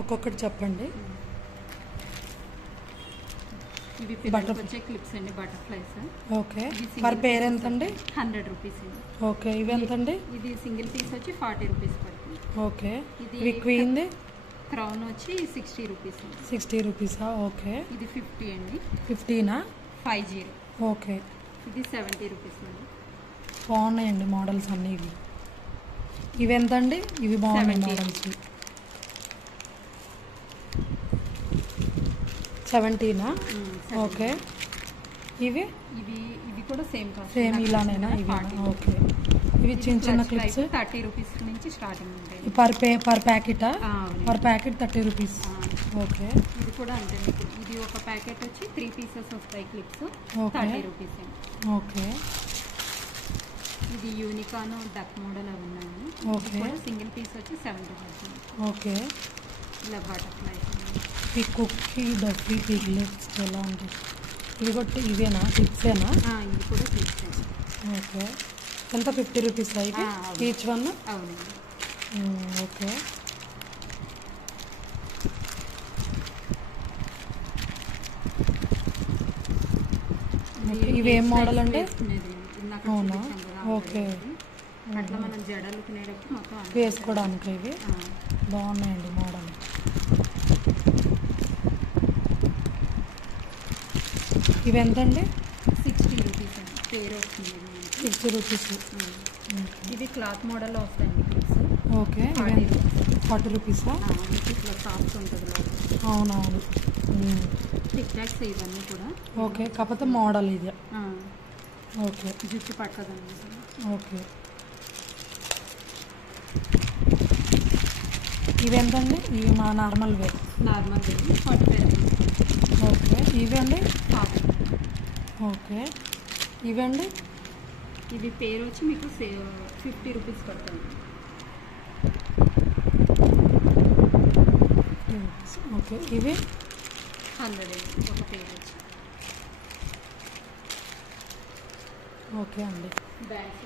ఒక్కొక్కటి చెప్పండి. ఇవి పిల్లలకి వచ్చే క్లిప్స్ అండి, బటర్ఫ్లైస్. ఓకే. పర్ పేర్ ఎంత అండి? 100 రూపీస్ అండి. ఓకే. ఇవి ఎంత అండి? ఇది సింగిల్ పీస్ వచ్చి 40 రూపీస్ పడుతుంది. ఓకే. ఇది క్వీన్ది క్రౌన్ వచ్చి 60 రూపీస్. 60 రూపీసా? ఓకే. ఇది 50 అండి. 50నా? 50. ఓకే. ఇది 70 రూపీస్ అండి. బాగున్నాయండి మోడల్స్ అన్నీ. ఇవి ఎంత అండి? ఇవి బాగున్నాయి మోడల్స్. 70నా? ఓకే. ఇవి ఇవి కూడా సేమ్ ఇలానేనా? ఇవి ఓకే. ఇవి చిన్న చిన్న క్లిప్స్ 30 రూపీస్ నుంచి స్టార్టింగ్ ఉంటాయి. పర్ ప్యాకెటా? Per packet 30 rupees. ఓకే. ఇది కూడా అంతే. ఇది ఒక ప్యాకెట్ వచ్చి 3 పీసెస్ వస్తాయి క్లిప్స్, 30 రూపీస్ అండి. ఓకే. ఇది యూనికాన్ డక్ మోడల్ అవి ఉన్నాయి. ఓకే. సింగిల్ పీస్ వచ్చి 70 రూపీస్. ఓకే. ఇలా బటర్ఫ్లైస్ కుక్కీ డఫీ పిగ్లెట్స్ ఎలా ఉంటాయి? ఇవి కొట్టి ఇవేనా? క్లిప్సేనా? ఇవి కూడా క్లిప్స్. ఓకే. ఎంత? 50 రూపీస్ అయితే ఈచ్ వన్? అవునండి. ఓకే. ఇవేం మోడల్ అండి? అవునా? ఓకే. అట్లా మనం జడలు తినేటప్పుడు మొత్తం వేసుకోవడానికి ఇవి బాగున్నాయండి మోడల్. ఇవి ఎంత అండి? 60 రూపీస్ అండి. పేరు వస్తుంది 60 రూపీస్. ఇది క్లాత్ మోడల్లో వస్తాయండి క్లిప్స్. ఓకే. 40 రూపీసా? ఇట్లా సాఫ్ట్ ఉంటుంది. అవునవును. టిక్ టాక్స్ ఇవన్నీ కూడా. ఓకే. కాకపోతే మోడల్ ఇది. ఓకే. జుట్టు పట్టదండి. ఓకే. ఇవి ఎంత అండి? ఇవి మా నార్మల్ వే. 45. ఓకే. ఇవి అండి? ఓకే. ఇవండి? ఇది పేరు వచ్చి మీకు 50 రూపీస్ పడుతుంది. ఓకే. ఇవి 100 ఒక పేరు వచ్చి. ఓకే అండి. బ్యాగ్స్